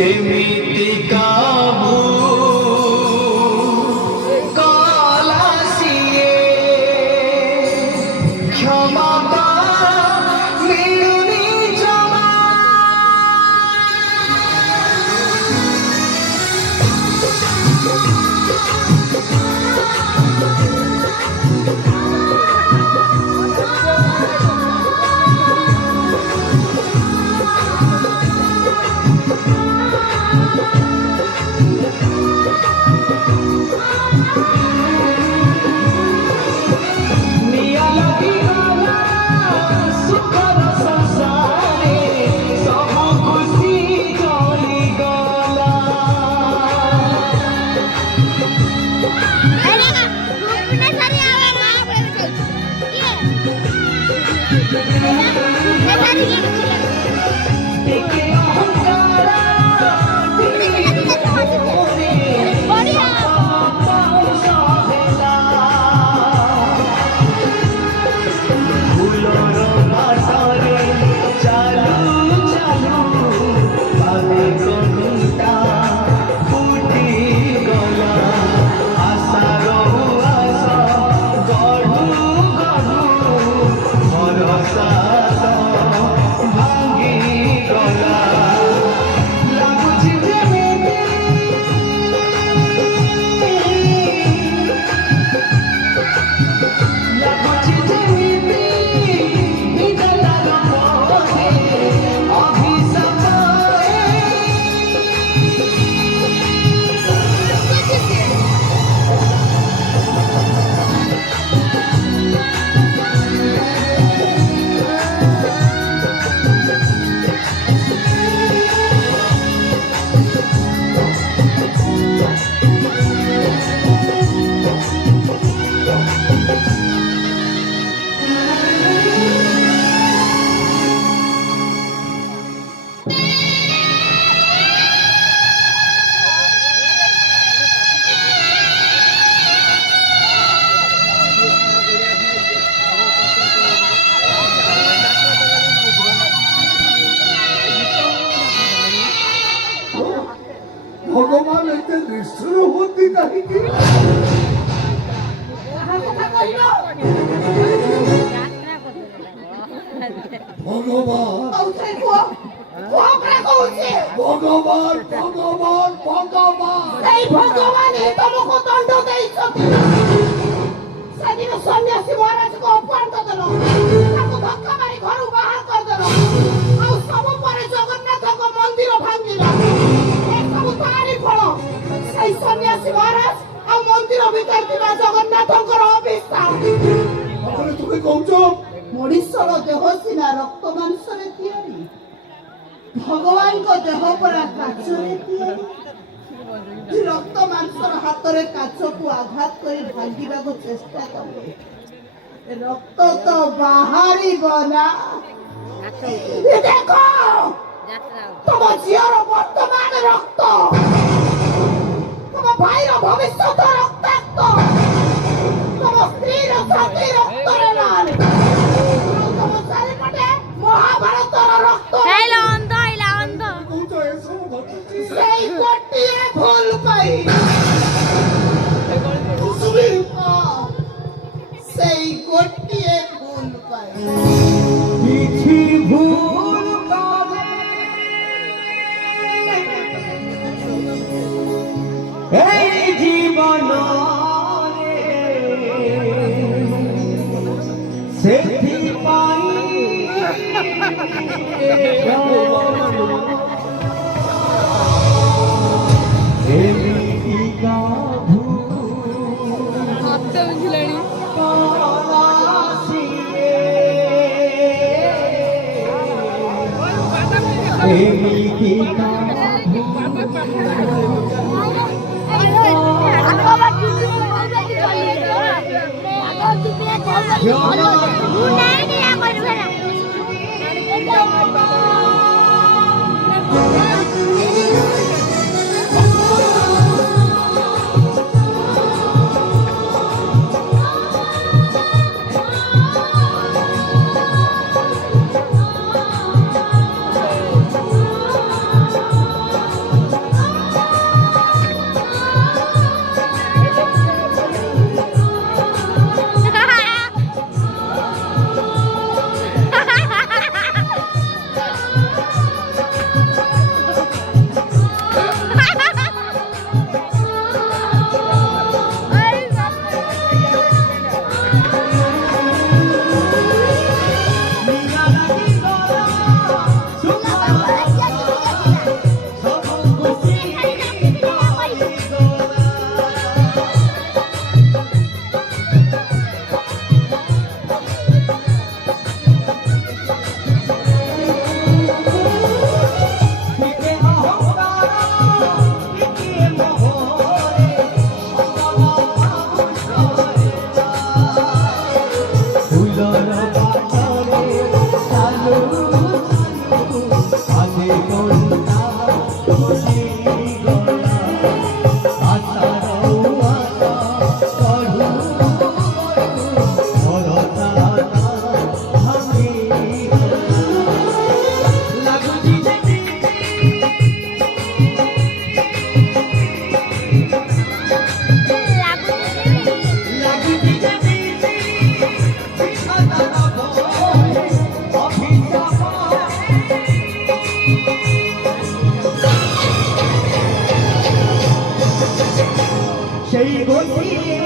एमिति काबू कालासिए क्षमता मिलुनी जमा भगवान एते निष्ठुर होती काहीकि भगवान भगवान भगवान भगवान এই ভগবান এই তোমাকে দণ্ড দেইছতি সেদিন সন্ন্যাসী মহারাজকে অপমান করদেল তাকে ধক্কা মারি ঘরু বাহার করদেল ଆଉ ସବୁ ପରେ ଜଗନ୍ନାଥଙ୍କ ମନ୍ଦିର ଭାଙ୍ଗିଲା ଏସବୁ ତାରି ଫଳ ସେଇ ସନ୍ନ୍ୟାସୀ ମହାରାଜ ଆଉ ମନ୍ଦିର ଭିତରେ ଥିବା ଜଗନ୍ନାଥଙ୍କର ଅଭିଶାପ ଆପଣ ତୁମେ କହୁଛ ମଣିଷର ଦେହ ସିନା ରକ୍ତ ମାଂସରେ ତିଆରି ଭଗବାନଙ୍କ ଦେହ ପରା କାଚରେ ତିଆରି ରକ୍ତ ମାଂସର ହାତରେ କାଚକୁ ଆଘାତ କରି ଭାଙ୍ଗିବାକୁ ଚେଷ୍ଟା କଲେ ରକ୍ତ ତ ବାହାରିବ ନା ଦେଖ ତମ ଝିଅର ବର୍ତ୍ତମାନ ରକ୍ତ ତମ ଭାଇର ଭବିଷ୍ୟତ ରକ୍ତାକ୍ତ ତମ ସ୍ତ୍ରୀର ଛାତି ରକ୍ତରେ ଲାଲ ତମ ଚାରିପଟେ ମହାଭାରତର ରକ୍ତ କହୁଛ ଏସବୁ ଘଟୁଛି ସେଇ ଗୋଟିଏ ଭୁଲ ପାଇଁ ସେଇ ଗୋଟିଏ ଭୁଲ ପାଇଁ କିଛି ଭୁଲ କଲେ এই জীবନରେ ସେଥିପାଇଁ ଏମିତିକା সেই গতি